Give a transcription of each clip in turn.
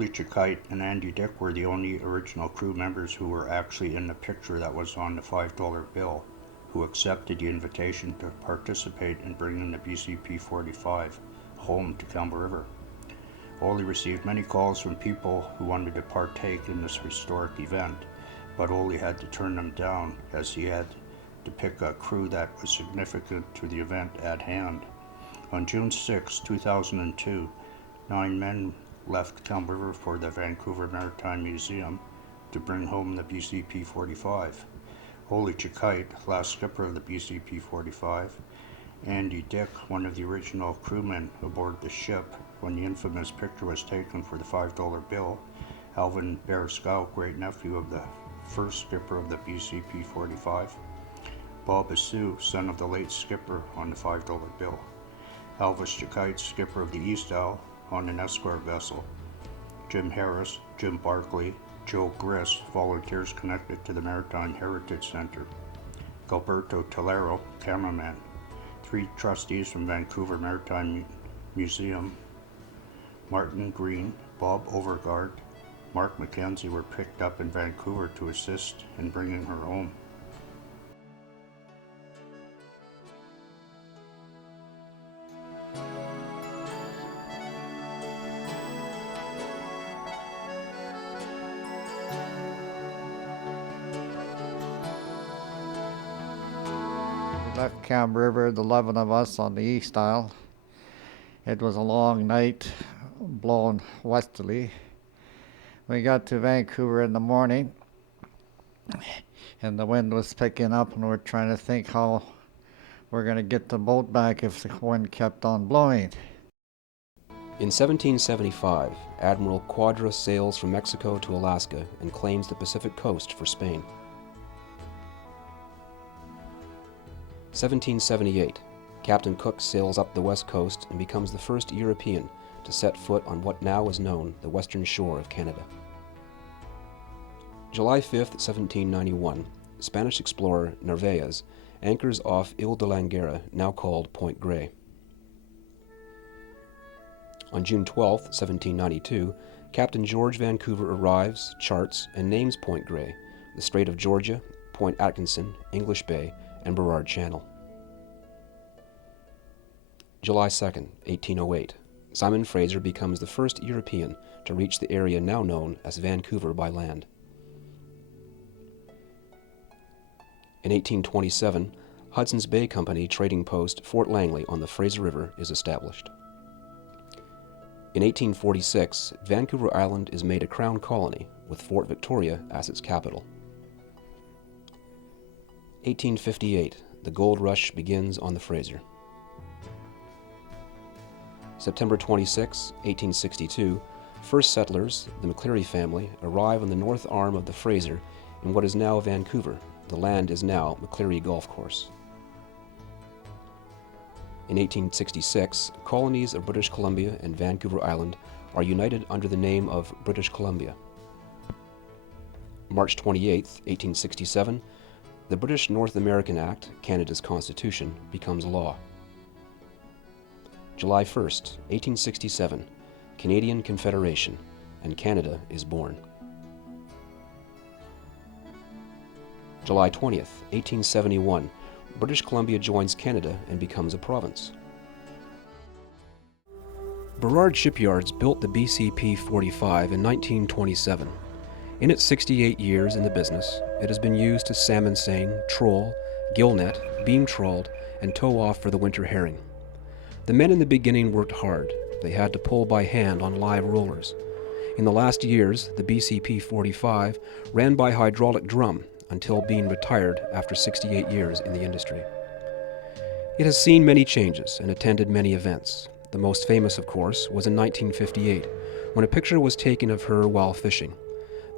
Holy Chikite and Andy Dick were the only original crew members who were actually in the picture that was on the $5 bill, who accepted the invitation to participate in bringing the BCP 45 home to Campbell River. Ole received many calls from people who wanted to partake in this historic event, but Ole had to turn them down as he had to pick a crew that was significant to the event at hand. On June 6, 2002, 9 men left Campbell River for the Vancouver Maritime Museum to bring home the BCP 45. Ole Chikite, last skipper of the BCP 45, Andy Dick, one of the original crewmen aboard the ship when the infamous picture was taken for the $5 bill, Alvin Bear Scout, great-nephew of the first skipper of the BCP 45, Bob Asu, son of the late skipper on the $5 bill, Elvis Chikite, skipper of the East Isle on an escort vessel, Jim Harris, Jim Barkley, Joe Grist, volunteers connected to the Maritime Heritage Center, Gilberto Tolero, cameraman, 3 trustees from Vancouver Maritime Museum, Martin Green, Bob Overgaard, Mark McKenzie were picked up in Vancouver to assist in bringing her home. We left Campbell River, the 11 of us on the East Isle. It was a long night, blowing westerly. We got to Vancouver in the morning, and the wind was picking up, and we're trying to think how we're going to get the boat back if the wind kept on blowing. In 1775, Admiral Quadra sails from Mexico to Alaska and claims the Pacific coast for Spain. 1778, Captain Cook sails up the west coast and becomes the first European to set foot on what now is known the western shore of Canada. July 5, 1791, Spanish explorer Narvaez anchors off Ile de Languera, now called Point Grey. On June 12, 1792, Captain George Vancouver arrives, charts, and names Point Grey, the Strait of Georgia, Point Atkinson, English Bay, and Burrard Channel. July 2, 1808, Simon Fraser becomes the first European to reach the area now known as Vancouver by land. In 1827, Hudson's Bay Company trading post Fort Langley on the Fraser River is established. In 1846, Vancouver Island is made a crown colony with Fort Victoria as its capital. 1858, the gold rush begins on the Fraser. September 26, 1862, first settlers, the McCleary family, arrive on the north arm of the Fraser in what is now Vancouver. The land is now McCleary Golf Course. In 1866, colonies of British Columbia and Vancouver Island are united under the name of British Columbia. March 28, 1867, the British North American Act, Canada's Constitution, becomes law. July 1, 1867, Canadian Confederation, and Canada is born. July 20, 1871, British Columbia joins Canada and becomes a province. Burrard Shipyards built the BCP 45 in 1927. In its 68 years in the business, it has been used to salmon seine, troll, gill net, beam trawled, and tow off for the winter herring. The men in the beginning worked hard. They had to pull by hand on live rollers. In the last years, the BCP 45 ran by hydraulic drum until being retired after 68 years in the industry. It has seen many changes and attended many events. The most famous, of course, was in 1958, when a picture was taken of her while fishing.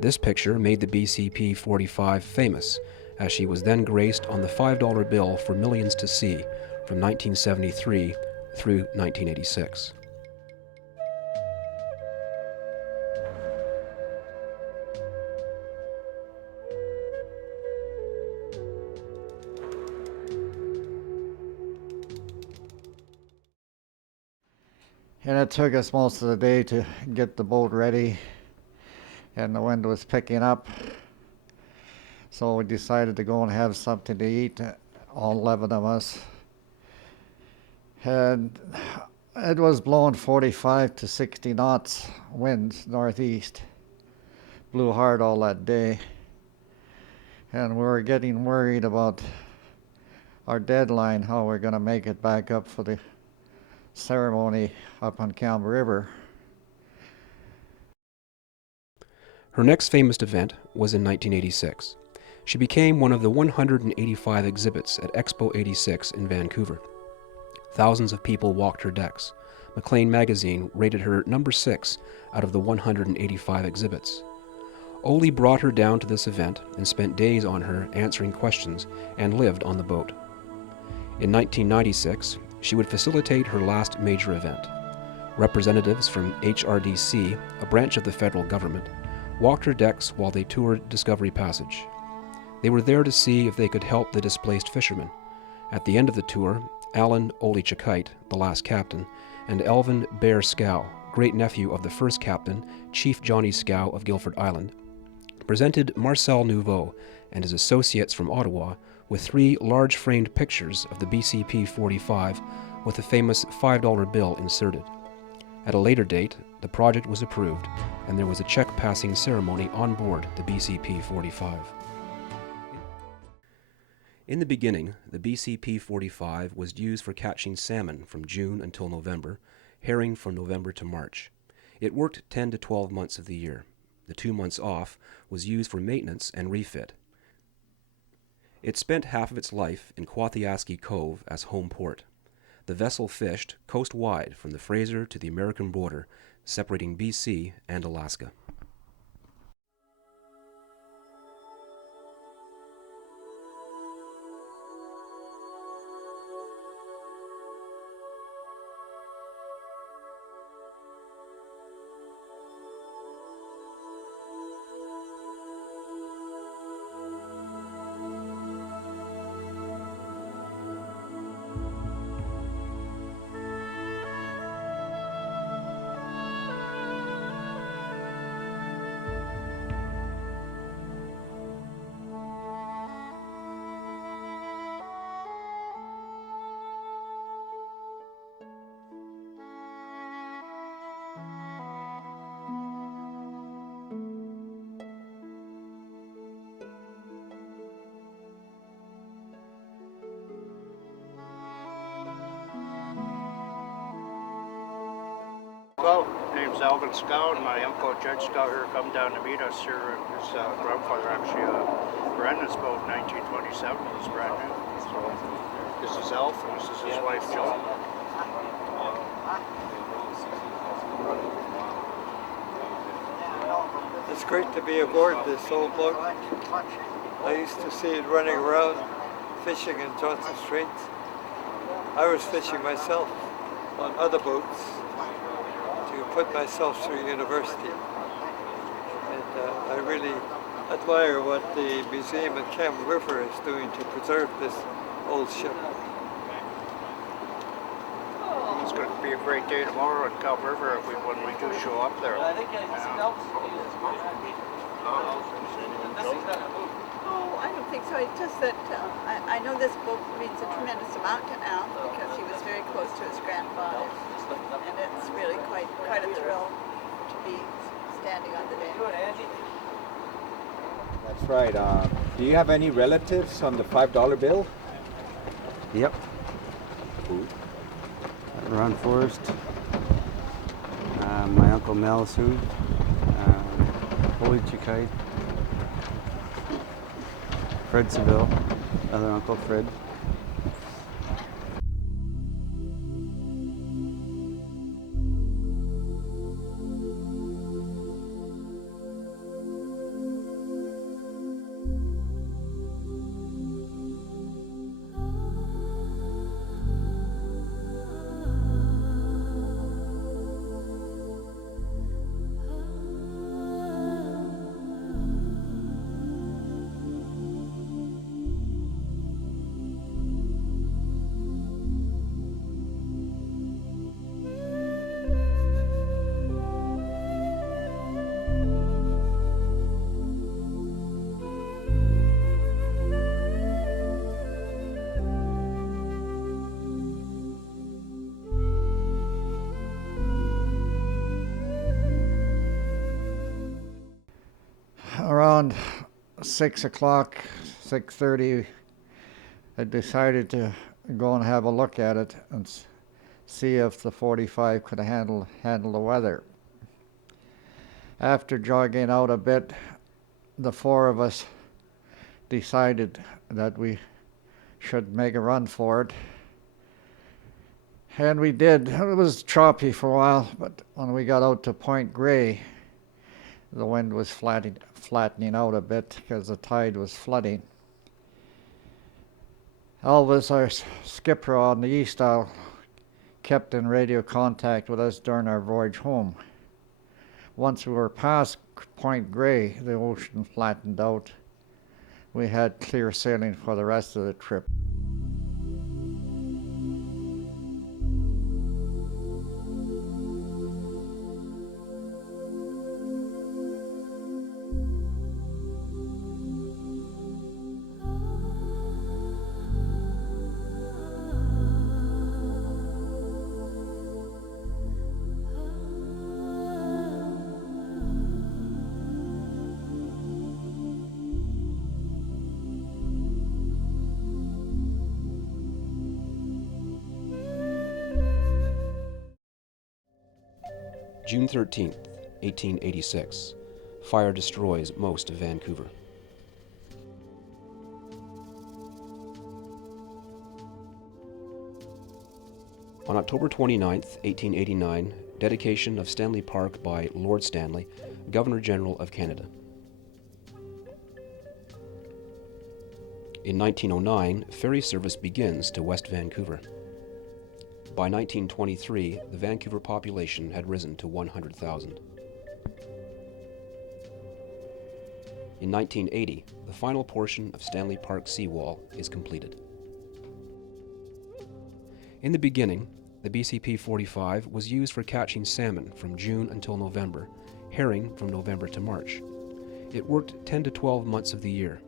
This picture made the BCP 45 famous, as she was then graced on the $5 bill for millions to see from 1973 through 1986. And it took us most of the day to get the boat ready, and the wind was picking up. So we decided to go and have something to eat, all 11 of us. And it was blowing 45 to 60 knots winds northeast. Blew hard all that day. And we were getting worried about our deadline, how we're going to make it back up for the ceremony up on Campbell River. Her next famous event was in 1986. She became one of the 185 exhibits at Expo 86 in Vancouver. Thousands of people walked her decks. Maclean magazine rated her number 6 out of the 185 exhibits. Ole brought her down to this event and spent days on her answering questions and lived on the boat. In 1996, she would facilitate her last major event. Representatives from HRDC, a branch of the federal government, walked her decks while they toured Discovery Passage. They were there to see if they could help the displaced fishermen. At the end of the tour, Alan Ole Chakite, the last captain, and Elvin Bear Scow, great-nephew of the first captain, Chief Johnny Scow of Guilford Island, presented Marcel Nouveau and his associates from Ottawa with 3 large framed pictures of the BCP 45 with the famous $5 bill inserted. At a later date, the project was approved and there was a check passing ceremony on board the BCP 45. In the beginning, the BCP 45 was used for catching salmon from June until November, herring from November to March. It worked 10 to 12 months of the year. The 2 months off was used for maintenance and refit. It spent half of its life in Quathiaski Cove as home port. The vessel fished coast-wide from the Fraser to the American border, separating BC and Alaska. Well, name's Alvin Scow, and my uncle Judge Scow here come down to meet us here. His grandfather actually ran this boat in 1927. It was brand new. So this is Alf, and this is his wife Joan. It's great to be aboard this old boat. I used to see it running around fishing in Johnson Strait. I was fishing myself on other boats to put myself through university. And I really admire what the museum at Campbell River is doing to preserve this old ship. It's going to be a great day tomorrow at Campbell River when we do show up there. Oh, I don't think so. It's just that I know this book means a tremendous amount to Al because he was very close to his grandfather, and it's really quite a thrill to be standing on the day. That's right. Do you have any relatives on the $5 bill? Yep. Who? Ron Forrest, my uncle Mel Sue, Holy Chikite, Fred Seville, other uncle Fred. 6 o'clock, 6:30, I decided to go and have a look at it and see if the 45 could handle the weather. After jogging out a bit, the four of us decided that we should make a run for it. And we did. It was choppy for a while, but when we got out to Point Grey, the wind was flattening out a bit because the tide was flooding. Elvis, our skipper on the East Isle, kept in radio contact with us during our voyage home. Once we were past Point Grey, the ocean flattened out. We had clear sailing for the rest of the trip. June 13th, 1886. Fire destroys most of Vancouver. On October 29th, 1889, dedication of Stanley Park by Lord Stanley, Governor-General of Canada. In 1909, ferry service begins to West Vancouver. By 1923, the Vancouver population had risen to 100,000. In 1980, the final portion of Stanley Park seawall is completed. In the beginning, the BCP 45 was used for catching salmon from June until November, herring from November to March. It worked 10 to 12 months of the year.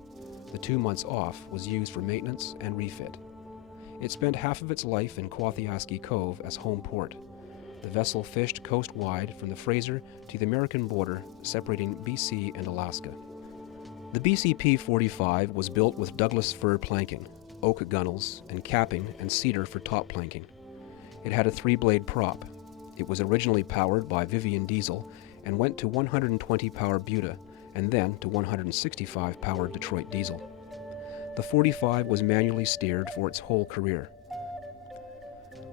The 2 months off was used for maintenance and refit. It spent half of its life in Kwathiaski Cove as home port. The vessel fished coast-wide from the Fraser to the American border, separating BC and Alaska. The BCP 45 was built with Douglas fir planking, oak gunnels, and capping and cedar for top planking. It had a 3-blade prop. It was originally powered by Vivian diesel and went to 120 power Buda and then to 165 power Detroit diesel. The 45 was manually steered for its whole career.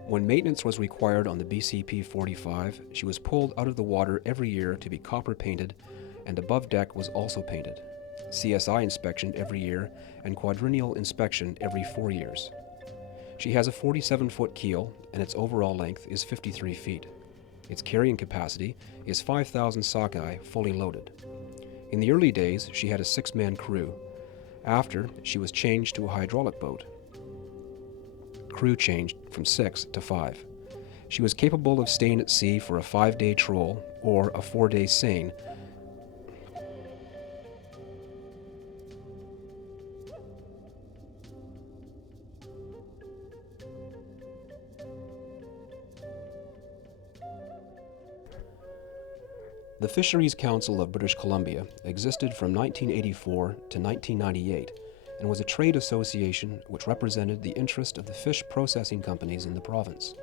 When maintenance was required on the BCP 45, she was pulled out of the water every year to be copper painted, and above deck was also painted. CSI inspection every year and quadrennial inspection every 4 years. She has a 47-foot keel, and its overall length is 53 feet. Its carrying capacity is 5,000 sockeye fully loaded. In the early days, she had a 6-man crew. After, she was changed to a hydraulic boat. Crew changed from 6 to 5. She was capable of staying at sea for a 5-day troll or a 4-day seine. The Fisheries Council of British Columbia existed from 1984 to 1998 and was a trade association which represented the interest of the fish processing companies in the province.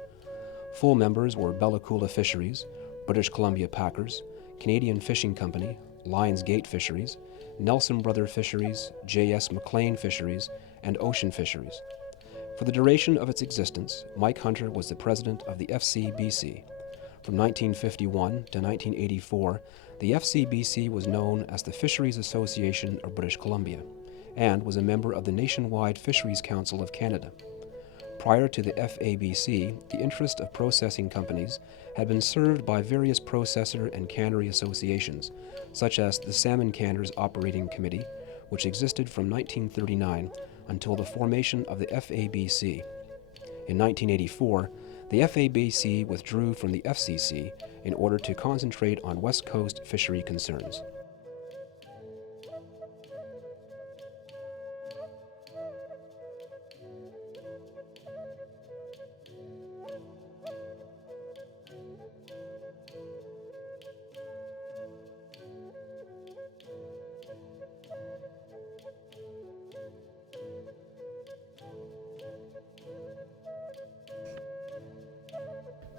Full members were Bella Coola Fisheries, British Columbia Packers, Canadian Fishing Company, Lions Gate Fisheries, Nelson Brother Fisheries, J.S. McLean Fisheries, and Ocean Fisheries. For the duration of its existence, Mike Hunter was the president of the FCBC. From 1951 to 1984, the FCBC was known as the Fisheries Association of British Columbia and was a member of the nationwide Fisheries Council of Canada. Prior to the FABC, the interest of processing companies had been served by various processor and cannery associations, such as the Salmon Canners Operating Committee, which existed from 1939 until the formation of the FABC. In 1984, the FABC withdrew from the FCC in order to concentrate on West Coast fishery concerns.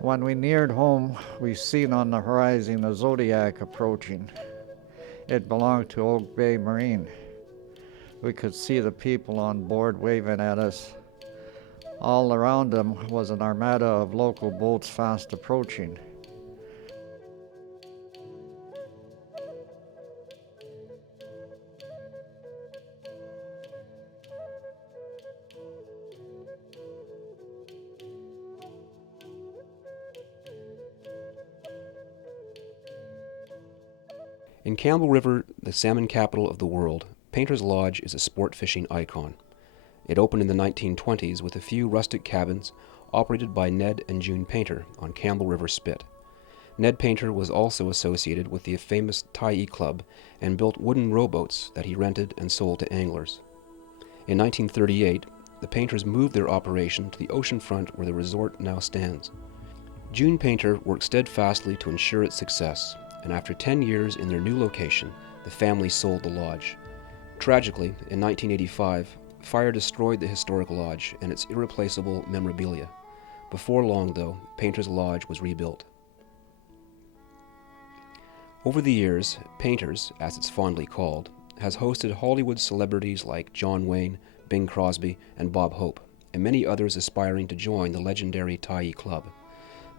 When we neared home, we seen on the horizon a Zodiac approaching. It belonged to Oak Bay Marine. We could see the people on board waving at us. All around them was an armada of local boats fast approaching. In Campbell River, the salmon capital of the world, Painter's Lodge is a sport fishing icon. It opened in the 1920s with a few rustic cabins operated by Ned and June Painter on Campbell River Spit. Ned Painter was also associated with the famous Tyee Club and built wooden rowboats that he rented and sold to anglers. In 1938, the Painters moved their operation to the ocean front where the resort now stands. June Painter worked steadfastly to ensure its success, and after 10 years in their new location, the family sold the lodge. Tragically, in 1985, fire destroyed the historic lodge and its irreplaceable memorabilia. Before long, though, Painter's Lodge was rebuilt. Over the years, Painter's, as it's fondly called, has hosted Hollywood celebrities like John Wayne, Bing Crosby, and Bob Hope, and many others aspiring to join the legendary Tyee Club.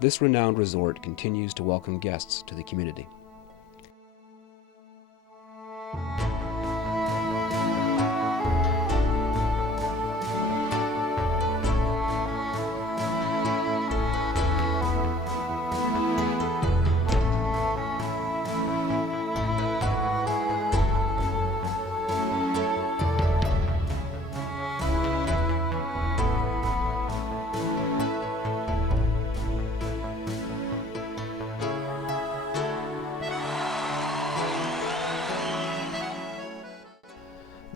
This renowned resort continues to welcome guests to the community.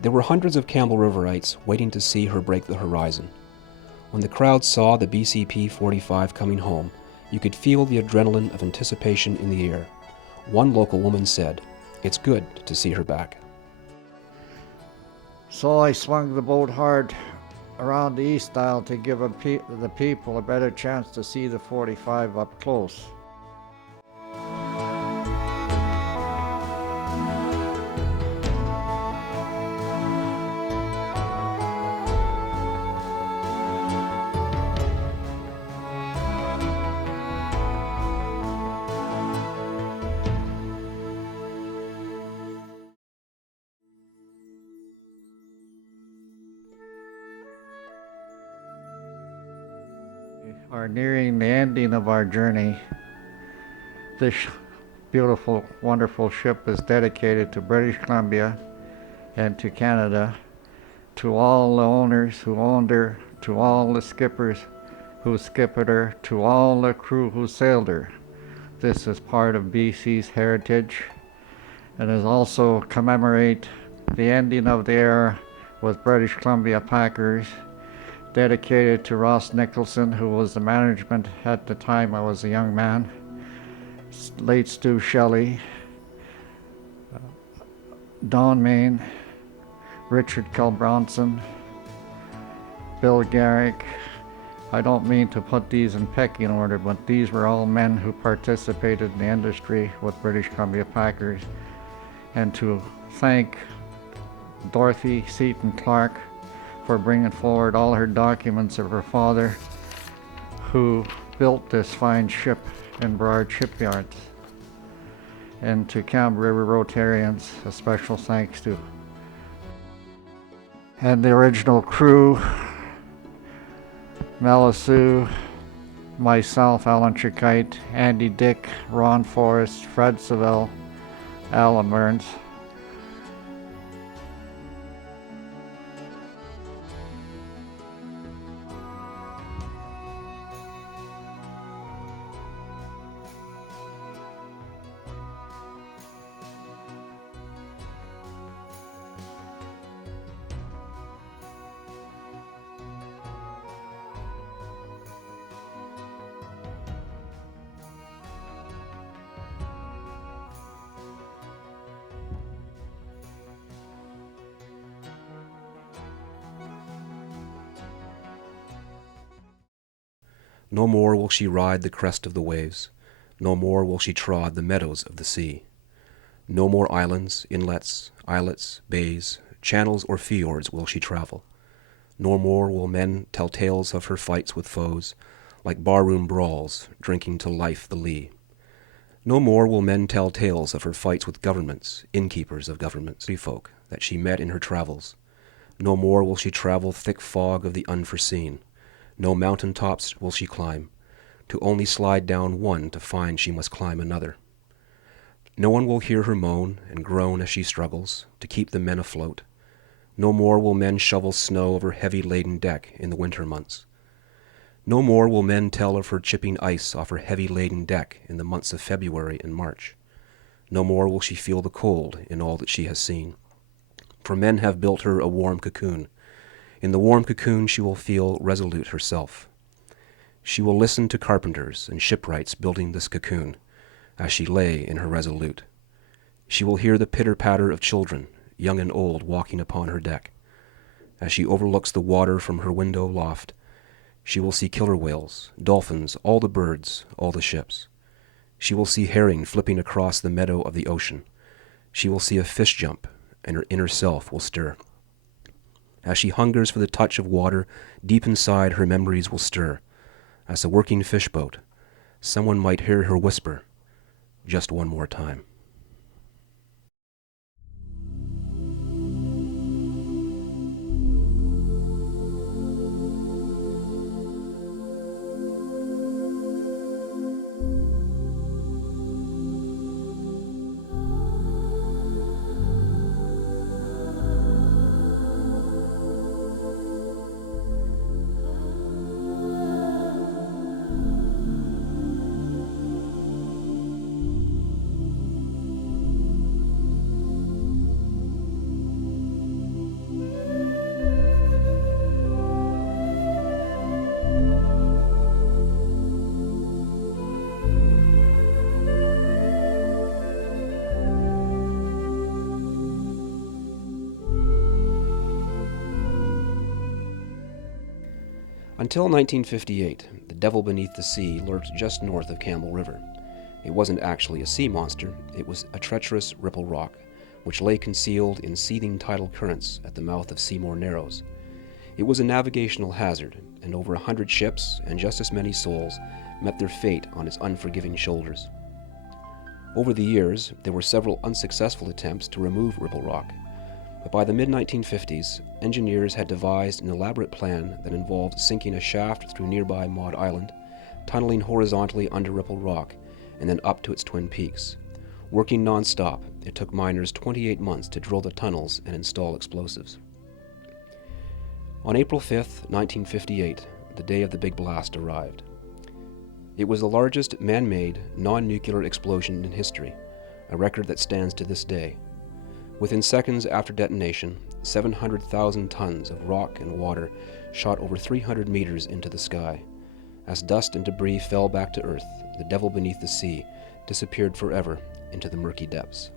There were hundreds of Campbell Riverites waiting to see her break the horizon. When the crowd saw the BCP 45 coming home, you could feel the adrenaline of anticipation in the air. One local woman said, "It's good to see her back." So I swung the boat hard around the east aisle to give the people a better chance to see the 45 up close. We are nearing the ending of our journey. This beautiful, wonderful ship is dedicated to British Columbia and to Canada, to all the owners who owned her, to all the skippers who skipped her, to all the crew who sailed her. This is part of BC's heritage and is also commemorate the ending of the era with British Columbia packers, dedicated to Ross Nicholson, who was the management at the time I was a young man, late Stu Shelley, Don Main, Richard Kilbronson, Bill Garrick. I don't mean to put these in pecking order, but these were all men who participated in the industry with British Columbia packers. And to thank Dorothy Seaton Clark for bringing forward all her documents of her father, who built this fine ship in Burrard Shipyards. And to Campbell River Rotarians, a special thanks to. And the original crew, Melisou, myself, Alan Chikite, Andy Dick, Ron Forrest, Fred Savelle, Alan Burns. No more will she ride the crest of the waves. No more will she trod the meadows of the sea. No more islands, inlets, islets, bays, channels, or fjords will she travel. No more will men tell tales of her fights with foes, like barroom brawls, drinking to life the lee. No more will men tell tales of her fights with governments, innkeepers of governments, free folk that she met in her travels. No more will she travel thick fog of the unforeseen. No mountain tops will she climb, to only slide down one to find she must climb another. No one will hear her moan and groan as she struggles to keep the men afloat. No more will men shovel snow of her heavy-laden deck in the winter months. No more will men tell of her chipping ice off her heavy-laden deck in the months of February and March. No more will she feel the cold in all that she has seen. For men have built her a warm cocoon. In the warm cocoon she will feel resolute herself. She will listen to carpenters and shipwrights building this cocoon, as she lay in her resolute. She will hear the pitter-patter of children, young and old, walking upon her deck. As she overlooks the water from her window loft, she will see killer whales, dolphins, all the birds, all the ships. She will see herring flipping across the meadow of the ocean. She will see a fish jump, and her inner self will stir. As she hungers for the touch of water, deep inside her memories will stir. As a working fish boat, someone might hear her whisper, "Just one more time." Until 1958, the devil beneath the sea lurked just north of Campbell River. It wasn't actually a sea monster, it was a treacherous ripple rock, which lay concealed in seething tidal currents at the mouth of Seymour Narrows. It was a navigational hazard, and over 100 ships and just as many souls met their fate on its unforgiving shoulders. Over the years, there were several unsuccessful attempts to remove Ripple Rock, but by the mid-1950s, engineers had devised an elaborate plan that involved sinking a shaft through nearby Maud Island, tunneling horizontally under Ripple Rock, and then up to its twin peaks. Working non-stop, it took miners 28 months to drill the tunnels and install explosives. On April 5, 1958, the day of the big blast arrived. It was the largest man-made, non-nuclear explosion in history, a record that stands to this day. Within seconds after detonation, 700,000 tons of rock and water shot over 300 meters into the sky. As dust and debris fell back to Earth, the devil beneath the sea disappeared forever into the murky depths.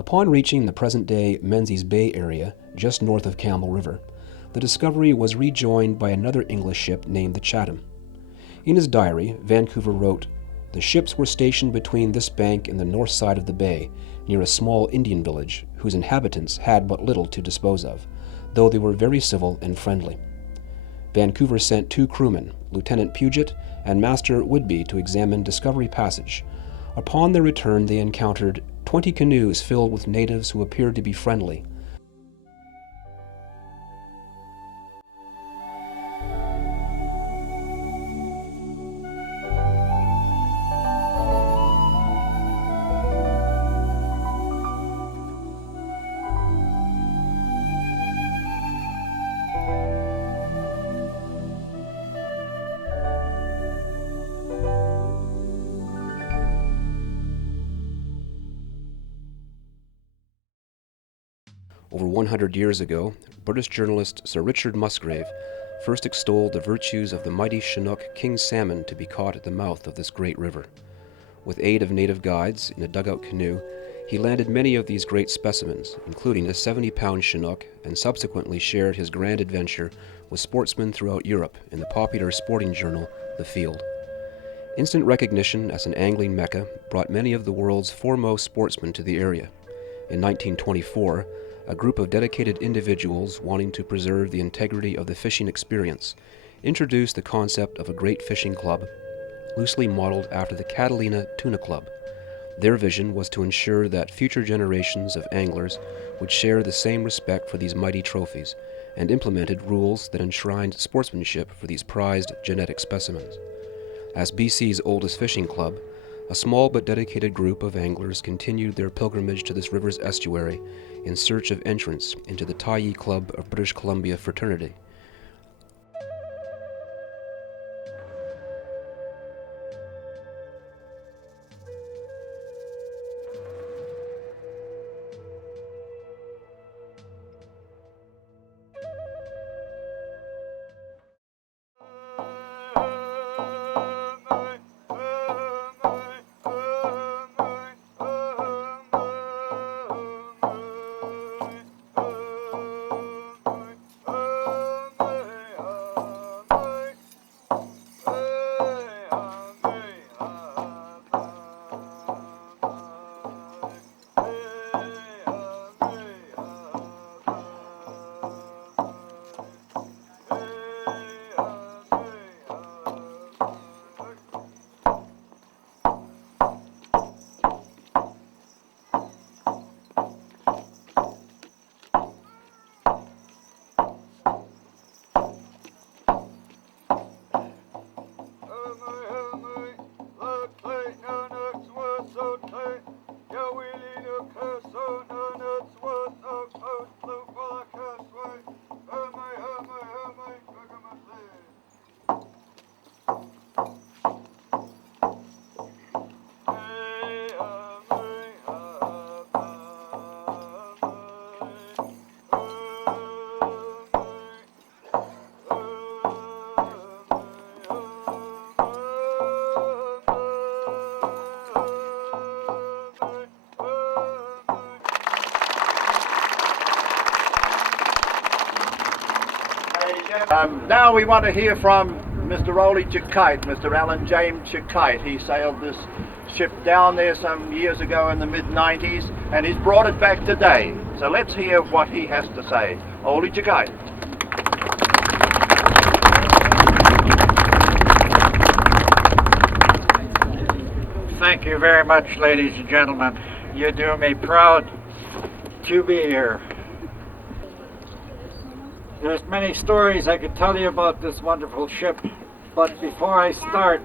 Upon reaching the present-day Menzies Bay area, just north of Campbell River, the Discovery was rejoined by another English ship named the Chatham. In his diary, Vancouver wrote, "The ships were stationed between this bank and the north side of the bay, near a small Indian village, whose inhabitants had but little to dispose of, though they were very civil and friendly." Vancouver sent 2 crewmen, Lieutenant Puget and Master Woodby, to examine Discovery Passage. Upon their return, they encountered 20 canoes filled with natives who appeared to be friendly. Over 100 years ago, British journalist Sir Richard Musgrave first extolled the virtues of the mighty Chinook king salmon to be caught at the mouth of this great river. With aid of native guides in a dugout canoe, he landed many of these great specimens, including a 70-pound Chinook, and subsequently shared his grand adventure with sportsmen throughout Europe in the popular sporting journal The Field. Instant recognition as an angling mecca brought many of the world's foremost sportsmen to the area. In 1924, a group of dedicated individuals wanting to preserve the integrity of the fishing experience introduced the concept of a great fishing club, loosely modeled after the Catalina Tuna Club. Their vision was to ensure that future generations of anglers would share the same respect for these mighty trophies, and implemented rules that enshrined sportsmanship for these prized genetic specimens. As BC's oldest fishing club, a small but dedicated group of anglers continued their pilgrimage to this river's estuary in search of entrance into the Tyee Club of British Columbia fraternity. Now we want to hear from Mr. Rolly Chakite, Mr. Alan James Chakite. He sailed this ship down there some years ago in the mid-90s, and he's brought it back today. So let's hear what he has to say. Rolly Chakite. Thank you very much, ladies and gentlemen. You do me proud to be here. There's many stories I could tell you about this wonderful ship, but before I start,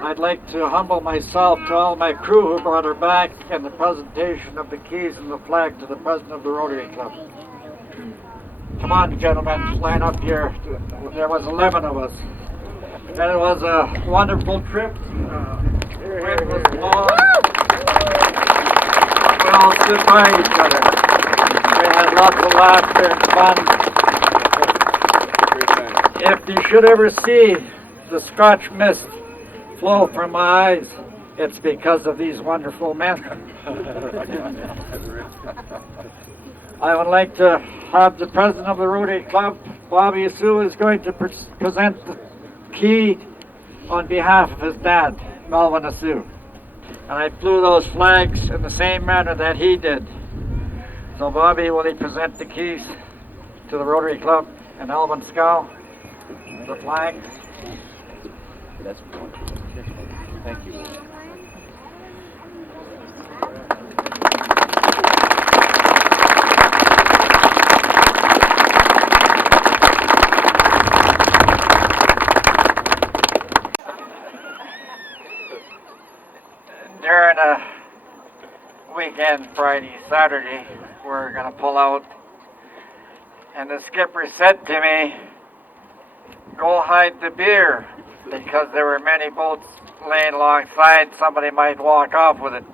I'd like to humble myself to all my crew who brought her back and the presentation of the keys and the flag to the president of the Rotary Club. Come on, gentlemen, line up here. There was 11 of us. And it was a wonderful trip. Wind was blowing. We all stood by each other. We had lots of laughter and fun. If you should ever see the Scotch mist flow from my eyes, it's because of these wonderful men. I would like to have the president of the Rotary Club, Bobby Sue, is going to present the key on behalf of his dad, Melvin Asu. And I flew those flags in the same manner that he did. So Bobby, will he present the keys to the Rotary Club and Alvin Scow, the flag? That's wonderful. Thank you. During a weekend, Friday, Saturday, we're going to pull out. And the skipper said to me, go hide the beer, because there were many boats laying alongside, somebody might walk off with it.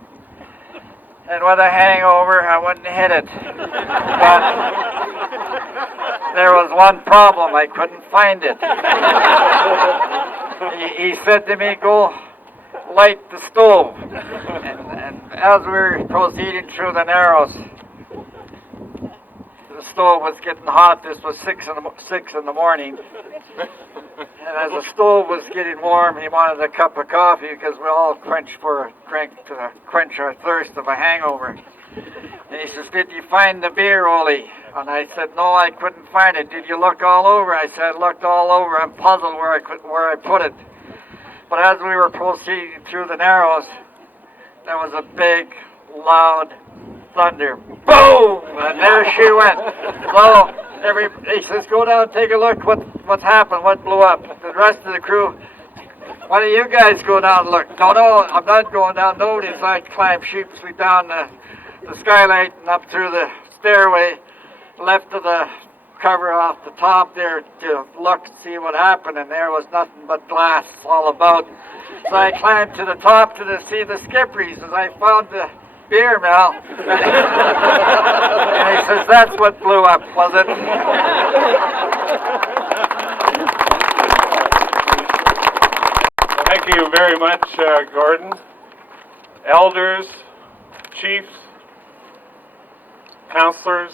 And with a hangover, I wouldn't hit it. But there was one problem, I couldn't find it. He said to me, go light the stove. And as we were proceeding through the Narrows, the stove was getting hot. This was 6 in the morning. And as the stove was getting warm, he wanted a cup of coffee because we all quenched for a drink to quench our thirst of a hangover. And he says, did you find the beer, Ole? And I said, no, I couldn't find it. Did you look all over? I said, I looked all over. I'm puzzled where I put it. But as we were proceeding through the Narrows, there was a big, loud thunder. Boom! And there she went. So he says, go down and take a look what's happened, what blew up. The rest of the crew, why don't you guys go down and look? No, I'm not going down. Nobody. So I climbed sheepishly down the skylight and up through the stairway, left of the cover off the top there to look and see what happened, and there was nothing but glass all about. So I climbed to the top to see the skipperies, as I found the beer, Mel. And he says, that's what blew up, was it? Thank you very much, Gordon. Elders, chiefs, counselors,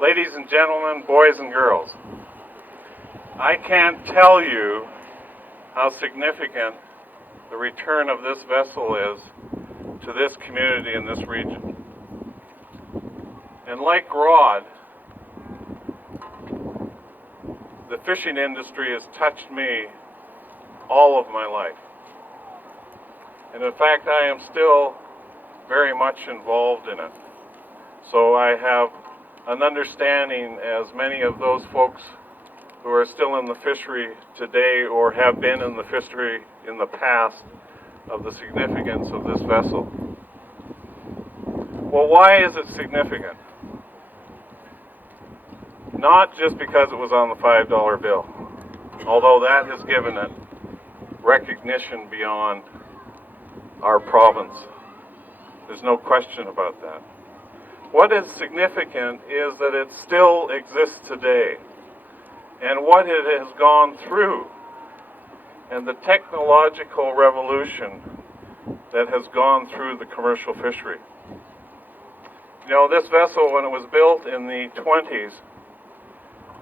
ladies and gentlemen, boys and girls. I can't tell you how significant the return of this vessel is to this community in this region. And like Rod, the fishing industry has touched me all of my life. And in fact, I am still very much involved in it. So I have an understanding, as many of those folks who are still in the fishery today or have been in the fishery in the past, of the significance of this vessel. Well, why is it significant? Not just because it was on the $5 bill, although that has given it recognition beyond our province. There's no question about that. What is significant is that it still exists today, and what it has gone through, and the technological revolution that has gone through the commercial fishery. You know, this vessel, when it was built in the 20s,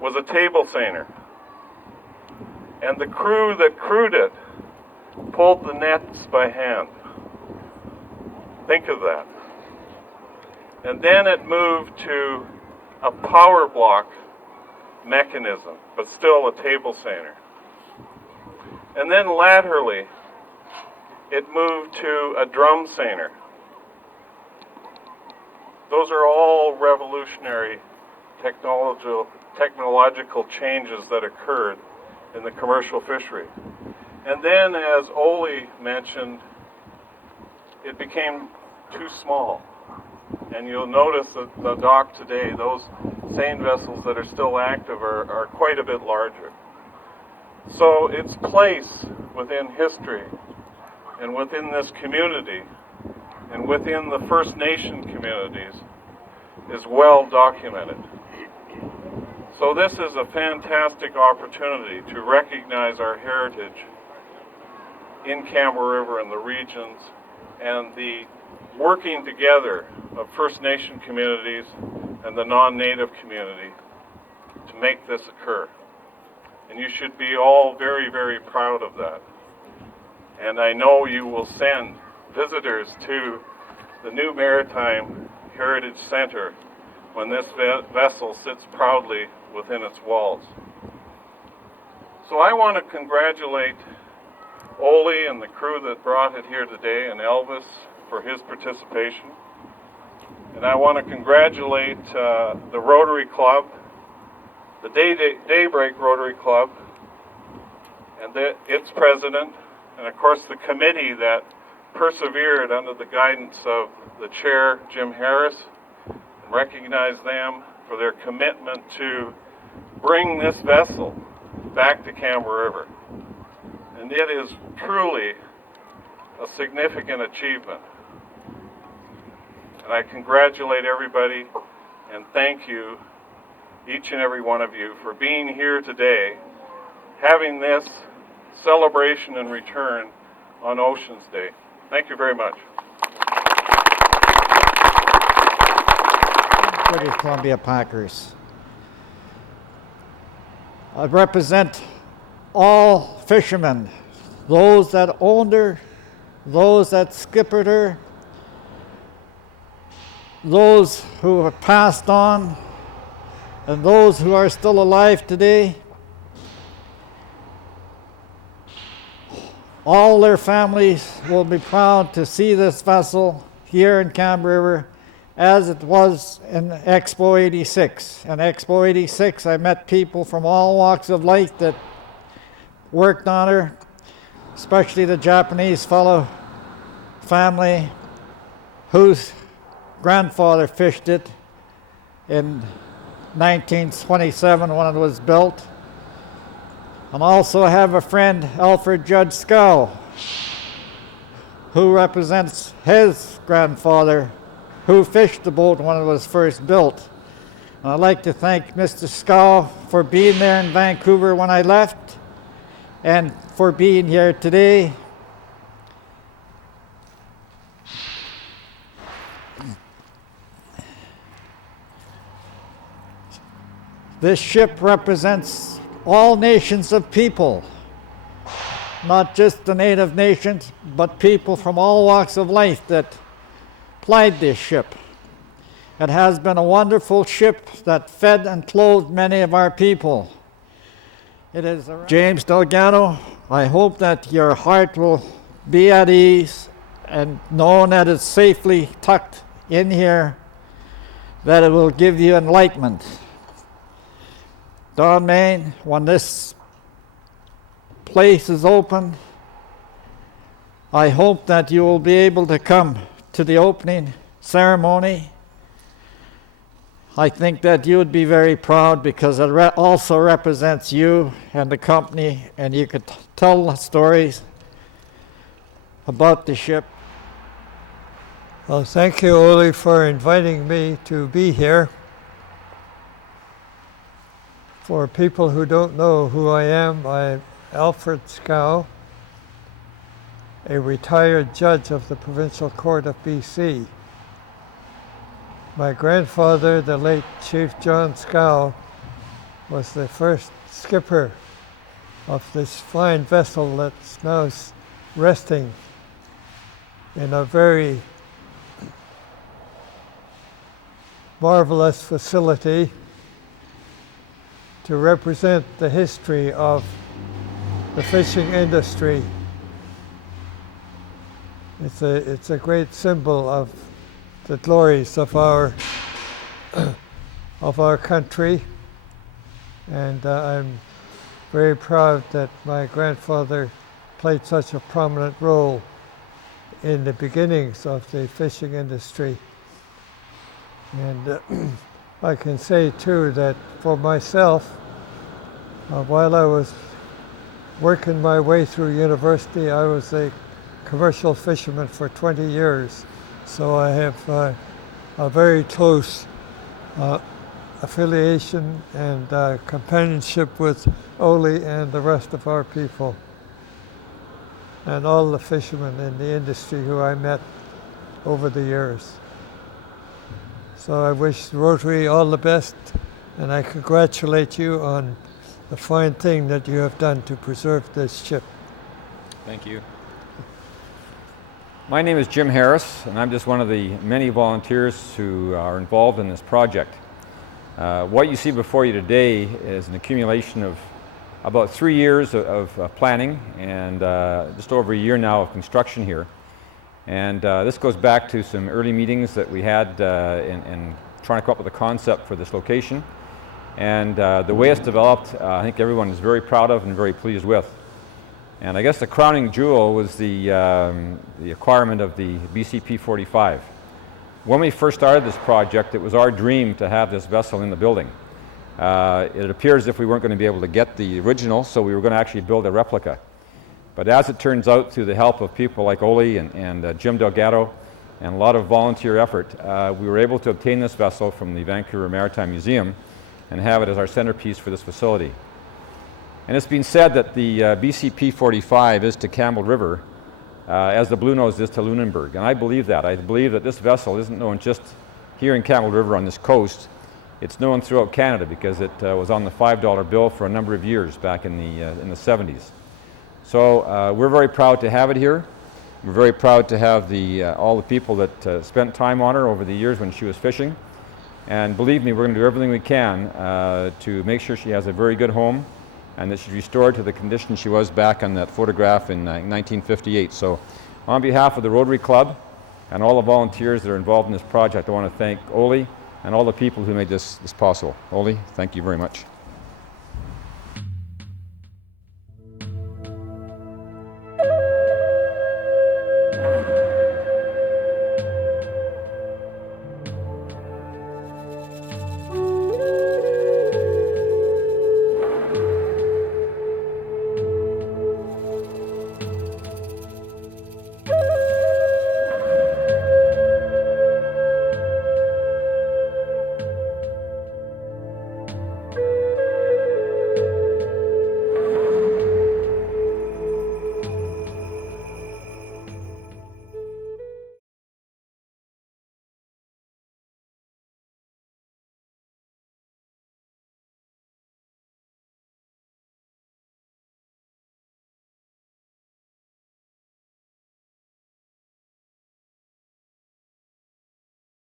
was a table seiner. And the crew that crewed it pulled the nets by hand. Think of that. And then it moved to a power block mechanism, but still a table seiner. And then laterally, it moved to a drum seiner. Those are all revolutionary technological changes that occurred in the commercial fishery. And then, as Ole mentioned, it became too small. And you'll notice that the dock today, those seine vessels that are still active are quite a bit larger. So its place within history and within this community and within the First Nation communities is well documented. So this is a fantastic opportunity to recognize our heritage in Campbell River and the regions, and the working together of First Nation communities and the non-native community to make this occur. And you should be all very, very proud of that. And I know you will send visitors to the new Maritime Heritage Center when this vessel sits proudly within its walls. So I want to congratulate Ole and the crew that brought it here today, and Elvis for his participation. And I want to congratulate the Rotary Club, the Daybreak Rotary Club, and its president, and of course the committee that persevered under the guidance of the chair, Jim Harris, and recognize them for their commitment to bring this vessel back to Campbell River. And it is truly a significant achievement. And I congratulate everybody and thank you, each and every one of you, for being here today, having this celebration and return on Oceans Day. Thank you very much. British Columbia Packers. I represent all fishermen, those that owned her, those that skippered her, those who have passed on, and those who are still alive today. All their families will be proud to see this vessel here in Campbell River as it was in Expo 86. In Expo 86, I met people from all walks of life that worked on her, especially the Japanese fellow family whose grandfather fished it in 1927 when it was built. And also have a friend, Alfred Judge Scow, who represents his grandfather who fished the boat when it was first built. And I'd like to thank Mr. Scow for being there in Vancouver when I left and for being here today. This ship represents all nations of people, not just the native nations, but people from all walks of life that plied this ship. It has been a wonderful ship that fed and clothed many of our people. It is James Delgado. I hope that your heart will be at ease and knowing that it's safely tucked in here, that it will give you enlightenment. Don Main, when this place is open, I hope that you will be able to come to the opening ceremony. I think that you would be very proud because it also represents you and the company, and you could tell stories about the ship. Well, thank you, Ole, for inviting me to be here. For people who don't know who I am Alfred Scow, a retired judge of the Provincial Court of BC. My grandfather, the late Chief John Scow, was the first skipper of this fine vessel that's now resting in a very marvelous facility to represent the history of the fishing industry. It's a great symbol of the glories of our country, and I'm very proud that my grandfather played such a prominent role in the beginnings of the fishing industry. And I can say too that for myself, while I was working my way through university, I was a commercial fisherman for 20 years. So I have a very close affiliation and companionship with Ole and the rest of our people. and all the fishermen in the industry who I met over the years. So I wish Rotary all the best, and I congratulate you on the fine thing that you have done to preserve this ship. Thank you. My name is Jim Harris, and I'm just one of the many volunteers who are involved in this project. What you see before you today is an accumulation of about 3 years of planning and just over a year now of construction here. And this goes back to some early meetings that we had in trying to come up with a concept for this location. And the way it's developed, I think everyone is very proud of and very pleased with. And I guess the crowning jewel was the acquirement of the BCP 45. When we first started this project, it was our dream to have this vessel in the building. It appears as if we weren't going to be able to get the original, so we were going to actually build a replica. But as it turns out, through the help of people like Oli and Jim Delgado and a lot of volunteer effort, we were able to obtain this vessel from the Vancouver Maritime Museum and have it as our centerpiece for this facility. And it's been said that the BCP 45 is to Campbell River as the Blue Nose is to Lunenburg, and I believe that. I believe that this vessel isn't known just here in Campbell River on this coast. It's known throughout Canada because it was on the $5 bill for a number of years back in the 70s. So we're very proud to have it here. We're very proud to have all the people that spent time on her over the years when she was fishing. And believe me, we're going to do everything we can to make sure she has a very good home and that she's restored to the condition she was back on that photograph in 1958. So on behalf of the Rotary Club and all the volunteers that are involved in this project, I want to thank Oli and all the people who made this possible. Oli, thank you very much.